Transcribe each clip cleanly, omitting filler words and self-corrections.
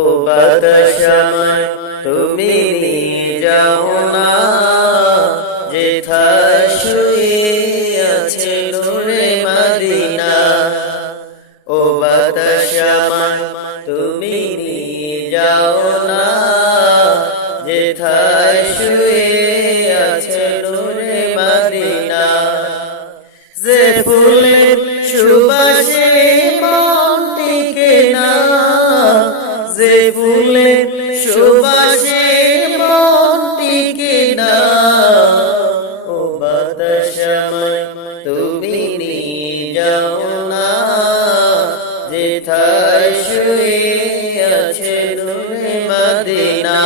ও বাতাস আমায় তুমি নিয়ে যাও না, যেথায় শুয়ে আছে নূরে মদিনা। ও বাতাস আমায় তুমি নিয়ে যাও না, যেথায় শুয়ে আছে নূরে মদিনা। যে ফুলের সুবাসে মন টিকে না, যে ফুলের সুবাসে মন টিকে না। ও বাতাস আমায় তুমি নিয়ে যাও না, যেথায় শুয়ে আছে নূরে মদিনা।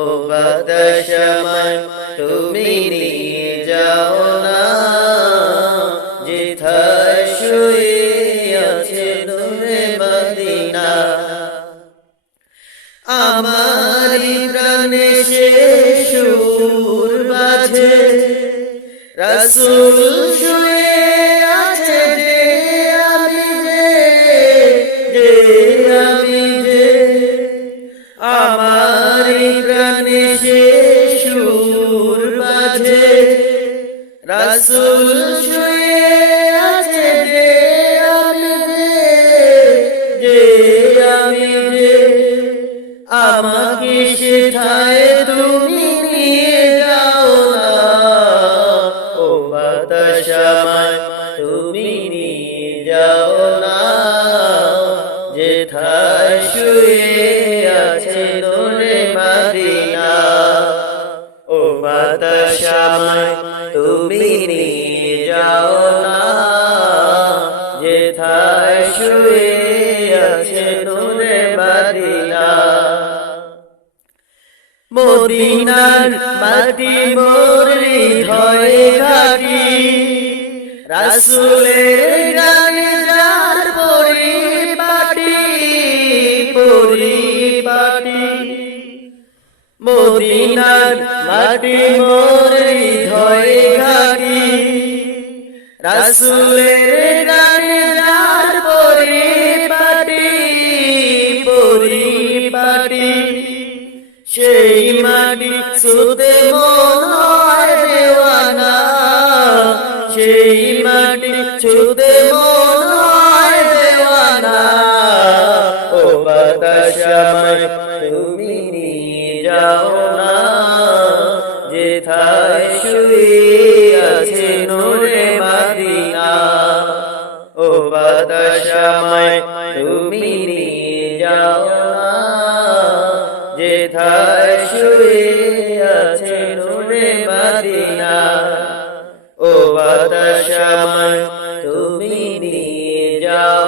ও বাতাস আমায় তুমি নিয়ে যাও না, যেথায় শুয়ে আছে নূরে মদিনা। আমারি প্রাণে সে সুর বাজে, রাসূল শুয়ে আছে যে আমি যে আমি যে। আমারি প্রাণে সে সুর বাজে, রাসূল শুয়ে আছে যে আমি যে আমি যে। আমাকে সেথায় তুমি নিয়ে যাও না, ও বাতাস আমায় তুমি নিয়ে যাও না, যেথায় শুয়ে আছে নূরে মদিনা। ও বাতাস আমায় তুমি নিয়ে যাও না, যেথায় শুয়ে আছে নূরে মদিনা। মদিনার মাটি মোর হৃদয়ে ঘাটি, রাসূলের গানে যার পরিপাটি পরিপাটি। মদিনার মাটি মোর হৃদয়ে ঘাটি, রাসূলের গানে যার পরিপাটি পরিপাটি। সেই মাটি ছুঁতে মন হয় দেওয়ানা, সেই মাটি ছুঁতে মন হয় দেওয়ানা। ও বাতাস আমায় তুমি নিয়ে যাও না, যেথায় শুয়ে আছে নূরে মদিনা। ও বাতাস আমায় তুমি নিয়ে যাও না, যেথায় শুয়ে আছে নূরে মদিনা। ও বাতাস আমায় তুমি নিয়ে যাও